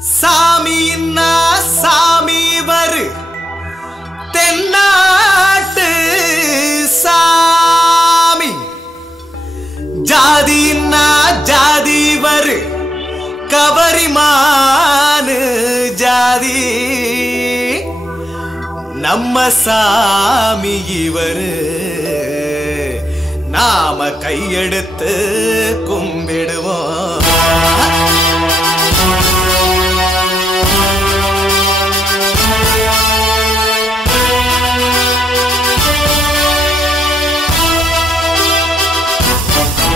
சாமின்னா சாமி வரு தென்னாட்டு சாமி ஜாதின்னா ஜாதி வரு கவரிமானு ஜாதி நம்ம சாமி இவரு நாம கையெடுத்து கும்பிடுவோம்.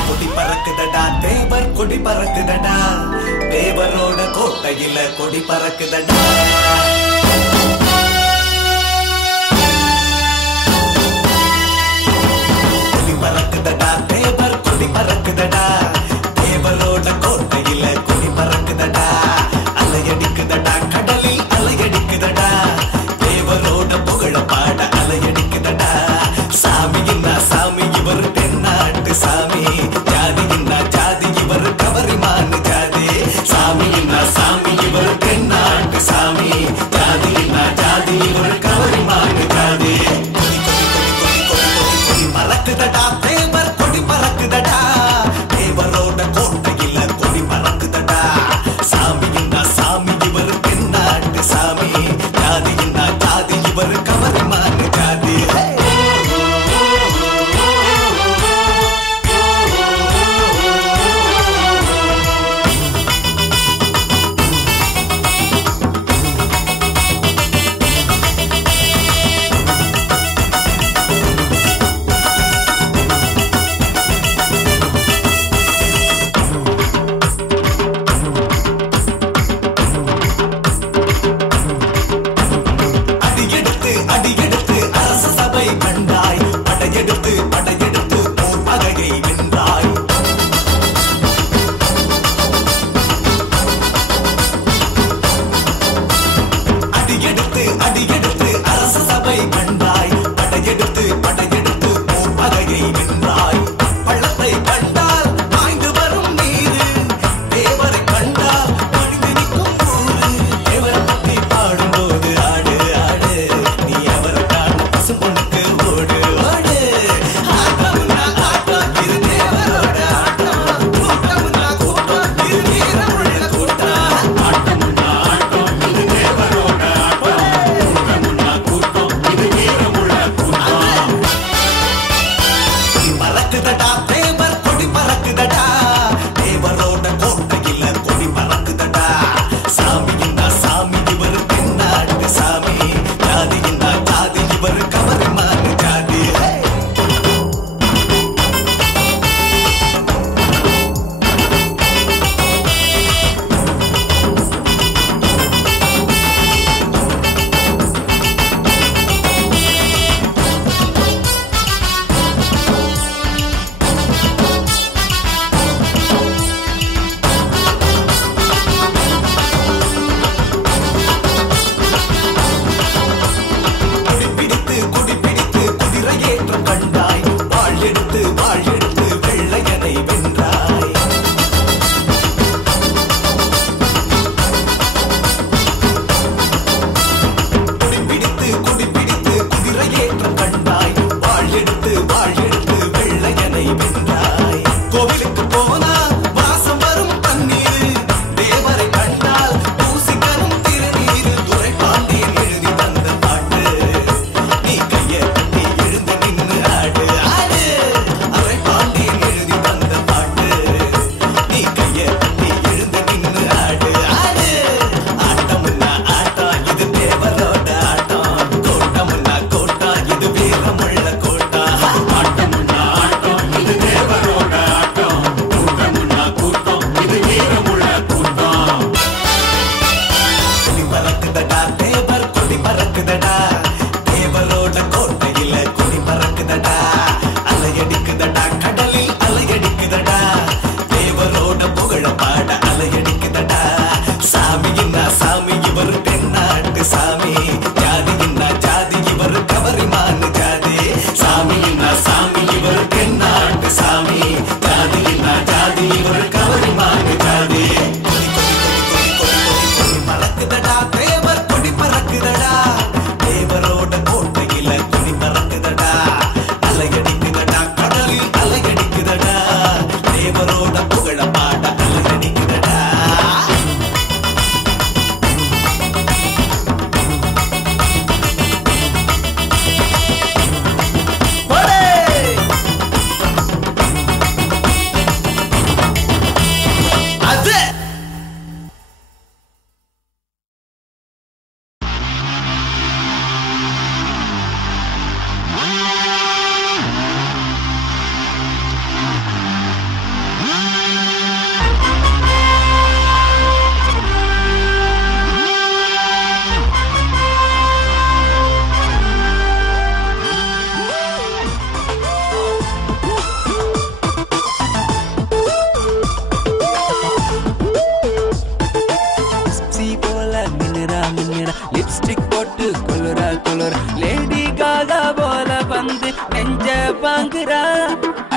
கொடி பறக்குதடா தேவர் கொடி பறக்குதடா தேவரோட கோட்டையில கொடி பறக்குதடா. பறக்குதடா தேவர் கொடி பறக்குதடா தேவரோட கோட்டையில கொடி பறக்குதடா. அலையடிக்குதடா கடலில் அலையடிக்குதடா தேவரோட புகழ பாட அலையடிக்குதடா. சாமியின்னா சாமி இவர் தென்னாட்டு சாமி ஜாதியின்னா ஜாதி இவர் கவரிமானு ஜாதி. சாமியின்னா சாமி இவர் தென்னாட்டு சாமி ஜாதியின்னா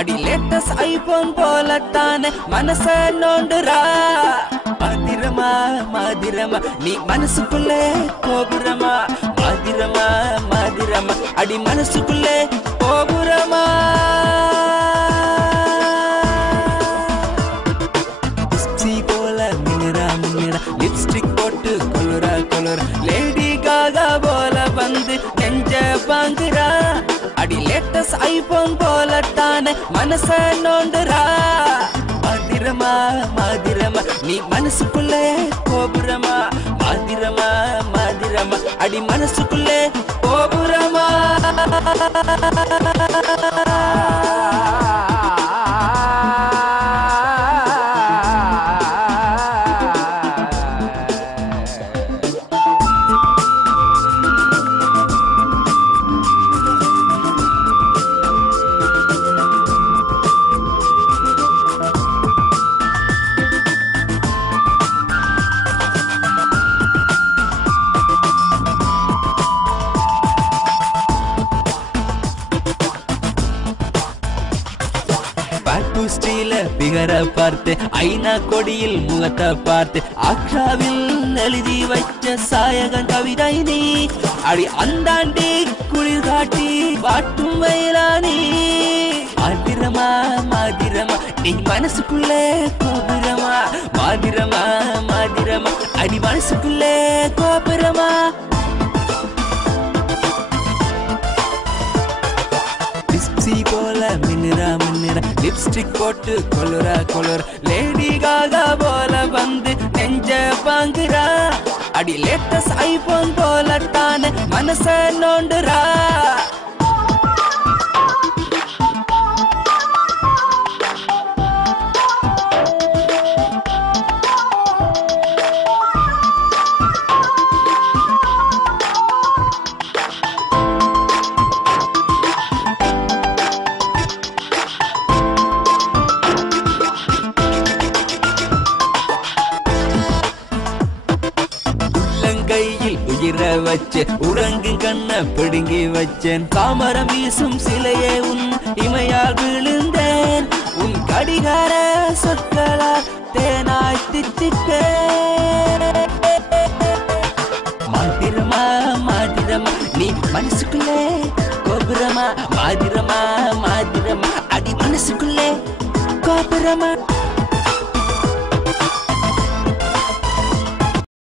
அடி லேட்டஸ்ட் ஐபோன் போலத்தானே மனச நோண்டுறா மாதிரமா மாதிரமா நீ மனசுக்குள்ளே கோபுரமா மாதிரமா மாதிரமா அடி மனசுக்குள்ளே கோபுரமா போல மினரா மினரா லிப்ஸ்டிக் போட்டு கொலுரா கொலுரா லேடி காகா போல வந்து நெஞ்ச வாங்குறா அடி லேட்டஸ்ட் ஐபோன் போலத்தானே மனச நோண்டுறா மாதிரமா மாதிரமா நீ மனசுக்குள்ளே கோபுரமா மாதிரமா மாதிரமா அடி மனசுக்குள்ளே கோபுரமா பிகர பார்த்து ஐநா கொடியில் முகத்தை பார்த்து ஆக்ஷாவில் எழுதி வச்ச சாயகன் கவிதை நீ அடி அந்தாண்டி குளிர் காட்டி பாட்டும் வயலானி மாதிரமா மாதிரமா நீ மனசுக்குள்ளே கோபுரமா மாதிரமா மாதிரமா அடி மனசுக்குள்ளே கோபுரமா போல மினரா மினரா லிப்ஸ்டிக் போட்டு கொலுரா கொலுரா லேடி காகா போல வந்து நெஞ்ச வாங்குறா அடி லேட்டஸ்ட் ஐபோன் போலத்தானே மனச நோண்டுறா கையில் உயிர வச்சு உறங்கும் கண்ண பிடுங்கி வச்சேன் காமரம் வீசும் சிலையே உன் இமையால் விழுந்தேன் உன் கடிகார சொற்களால் தேனாய் தித்தித்தேன் மாதிரமா மாதிரமா நீ மனசுக்குள்ளே கோபுரமா மாதிரமா மாதிரமா அடி மனசுக்குள்ளே கோபுரமா